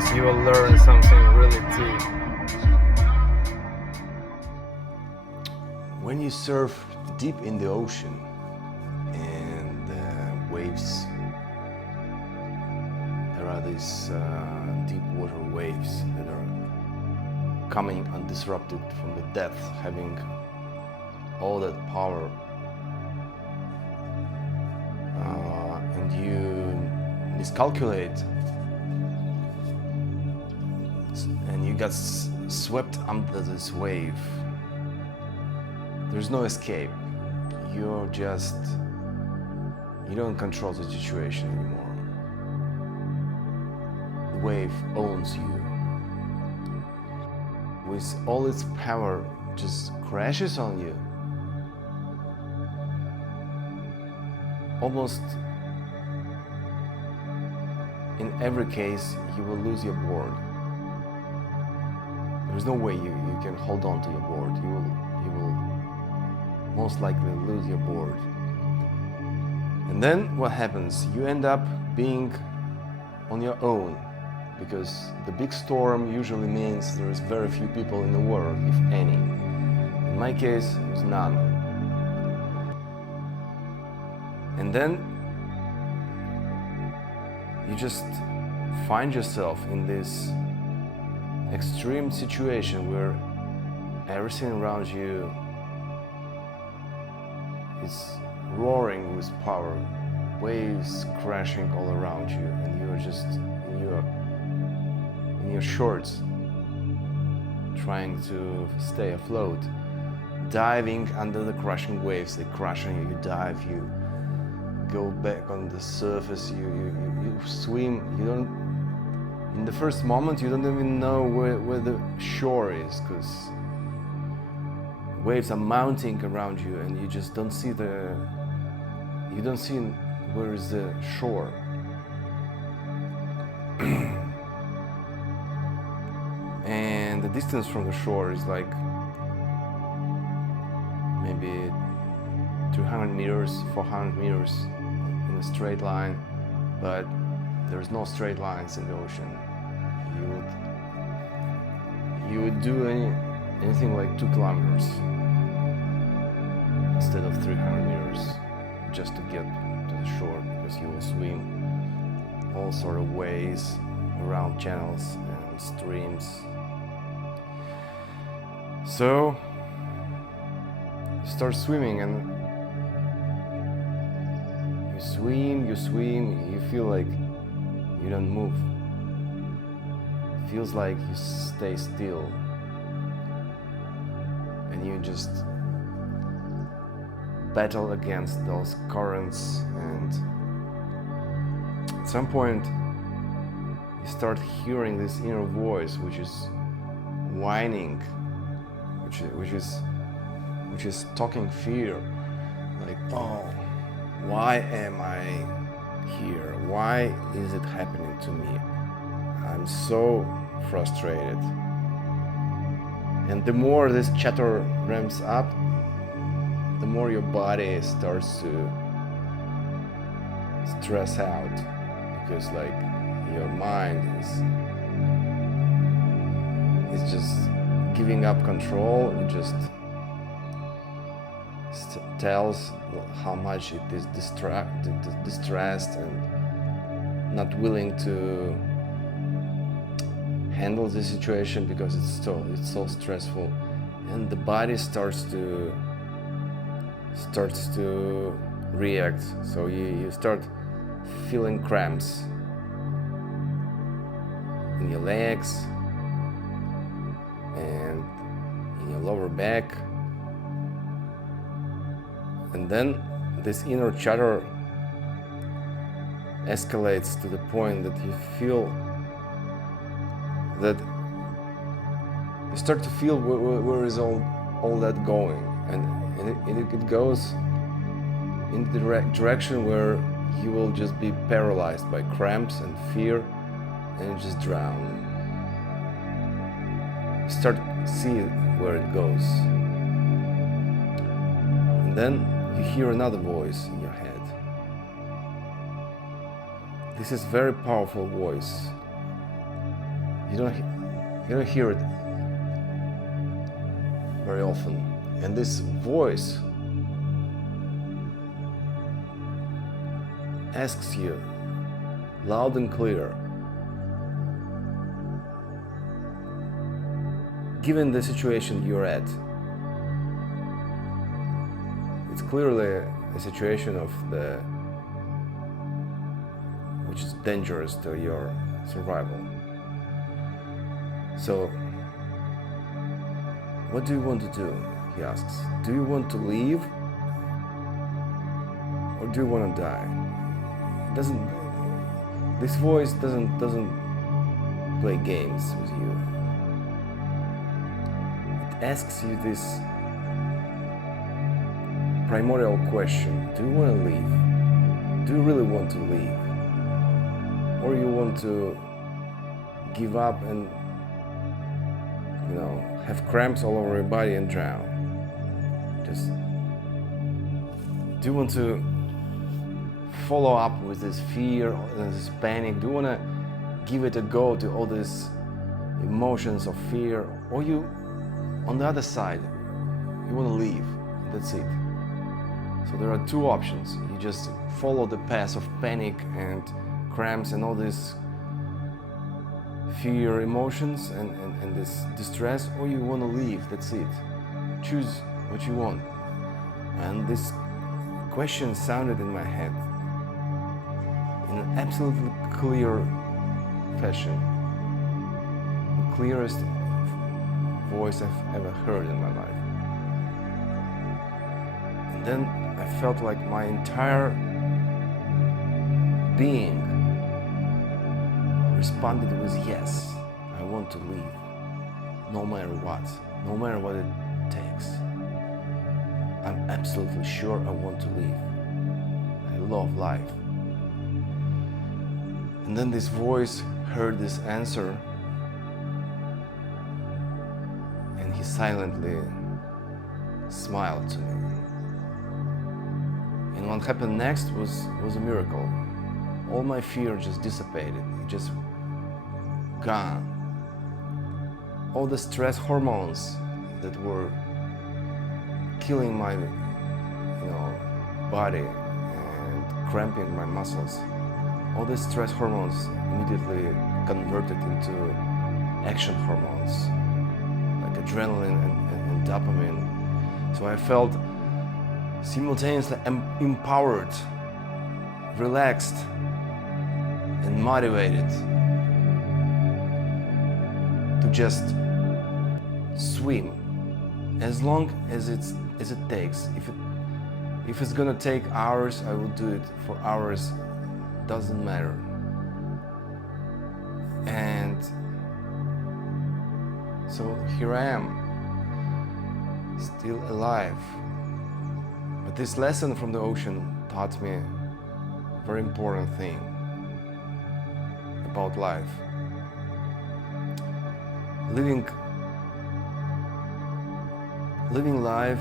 because you will learn something really deep. When you surf deep in the ocean and the waves, there are these deep water waves that are coming undisrupted from the depth, having all that power, and you miscalculate and you get swept under this wave. There's no escape. You don't control the situation anymore. The wave owns you. With all its power, just crashes on you. Almost in every case, you will lose your board. There's no way you can hold on to your board. You will most likely lose your board. And then what happens? You end up being on your own, because the big storm usually means there's very few people in the world, if any. In my case, it was none. And then you just find yourself in this extreme situation where everything around you is roaring with power, waves crashing all around you, and you are just in your shorts trying to stay afloat, diving under the crushing waves. They crush on you, you dive, you go back on the surface, you swim. In the first moment you don't even know where the shore is, because waves are mounting around you and you just don't see where is the shore. And the distance from the shore is like maybe 200 meters, 400 meters in a straight line, but there's no straight lines in the ocean. You would do anything like 2 kilometers instead of 300 meters just to get to the shore, because you will swim all sort of ways around channels and streams. So you start swimming, and you swim, you feel like you don't move. It feels like you stay still, and you just battle against those currents, and at some point you start hearing this inner voice which is whining, which is talking fear, like, oh, why am I here? Why is it happening to me? I'm so frustrated. And the more this chatter ramps up, the more your body starts to stress out, because like your mind is just giving up control. It just tells how much it is distressed and not willing to handle the situation because it's so stressful, and the body starts to react. So you start feeling cramps in your legs and in your lower back. And then this inner chatter escalates to the point that you feel that you start to feel where is all that going, and it goes in the direction where you will just be paralyzed by cramps and fear, and you just drown. You start to see where it goes, and then you hear another voice in your head. This is a very powerful voice. You don't hear it very often. And this voice asks you loud and clear, given the situation you're at, it's clearly a situation which is dangerous to your survival. So, what do you want to do? He asks. Do you want to leave, or do you want to die? This voice doesn't play games with you. It asks you this primordial question: do you want to leave? Do you really want to leave? Or you want to give up and, have cramps all over your body and drown? Do you want to follow up with this fear and this panic? Do you want to give it a go to all these emotions of fear? Or you, on the other side, you want to leave? That's it. So there are two options. You just follow the path of panic and cramps and all these fear emotions and this distress, or you want to leave. That's it. Choose what you want. And this question sounded in my head in an absolutely clear fashion, the clearest voice I've ever heard in my life. And then I felt like my entire being responded with yes, I want to leave, no matter what it takes. I'm absolutely sure I want to leave. I love life. And then this voice heard this answer, and he silently smiled to me. And what happened next was a miracle. All my fear just dissipated. It just gone. All the stress hormones that were killing my body and cramping my muscles, all the stress hormones immediately converted into action hormones like adrenaline and dopamine. So I felt simultaneously empowered, relaxed, and motivated to just swim as long as it takes. If it's gonna take hours, I will do it for hours. Doesn't matter. And so here I am, still alive. But this lesson from the ocean taught me a very important thing about life. Living life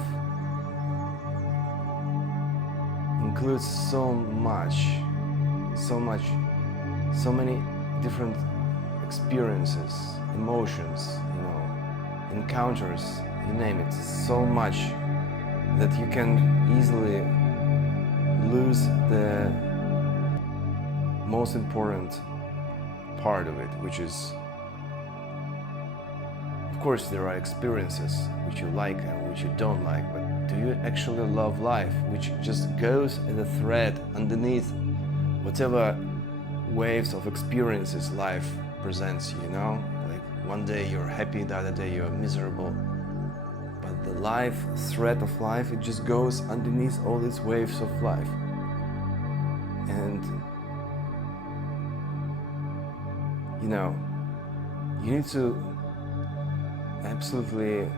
includes so many different experiences, emotions, encounters, you name it, so much that you can easily lose the most important part of it, which is, of course, there are experiences which you like and which you don't like, but do you actually love life, which just goes as a thread underneath whatever waves of experiences life presents you, Like one day you're happy, the other day you're miserable. But the thread of life, it just goes underneath all these waves of life. And, you need to absolutely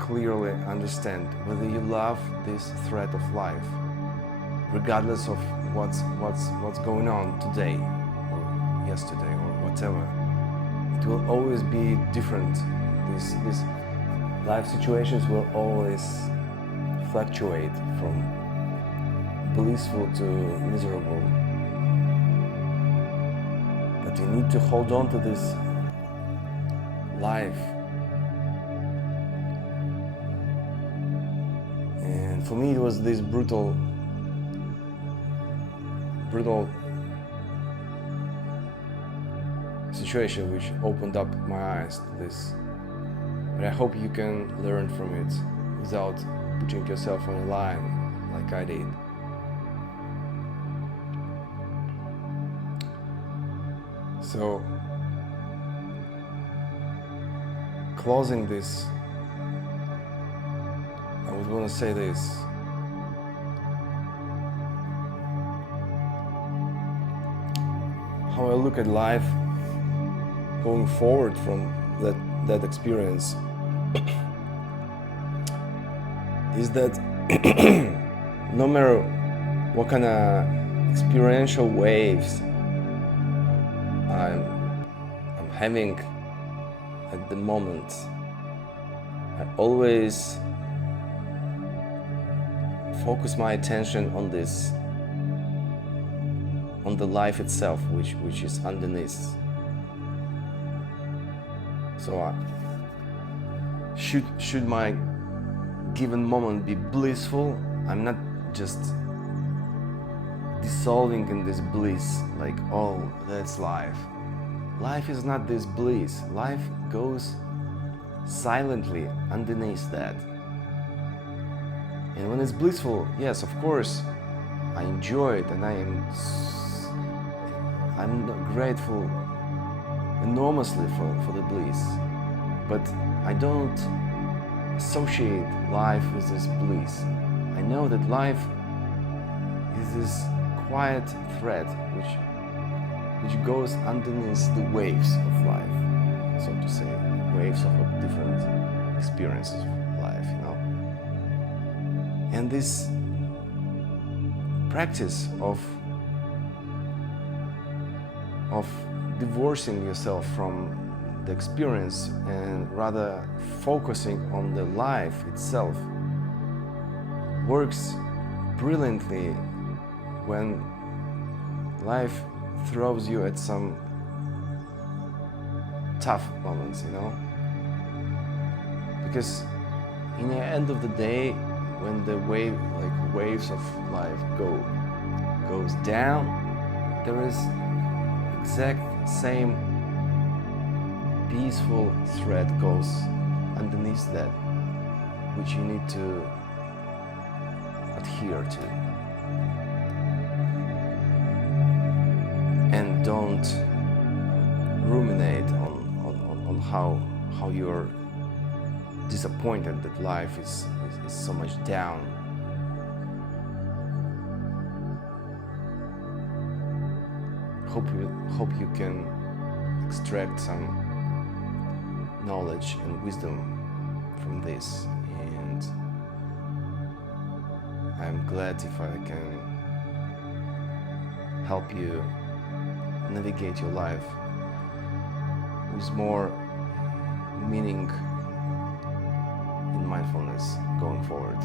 clearly understand whether you love this thread of life, regardless of what's going on today or yesterday or whatever. It will always be different. These life situations will always fluctuate from blissful to miserable. But you need to hold on to this life. And for me, it was this brutal situation which opened up my eyes to this. But I hope you can learn from it without putting yourself on a line like I did. So, closing this, I would want to say this. How I look at life going forward from that experience is that no matter what kind of experiential waves I'm having at the moment, I always focus my attention on this, on the life itself, which is underneath. So should my given moment be blissful, I'm not just dissolving in this bliss like, oh, that's life. Life is not this bliss. Life goes silently underneath that. And when it's blissful, yes, of course, I enjoy it, and I'm grateful enormously for the bliss. But I don't associate life with this bliss. I know that life is this quiet thread which goes underneath the waves of life, so to say, waves of different experiences of life, you know. And this practice of divorcing yourself from the experience and rather focusing on the life itself works brilliantly when life throws you at some tough moments, you know. Because in the end of the day, when the waves of life goes down, there is exact same peaceful thread goes underneath that, which you need to adhere to. And don't ruminate on how you're disappointed that life is so much down. Hope you can extract some knowledge and wisdom from this, and I'm glad if I can help you navigate your life with more meaning in mindfulness going forward.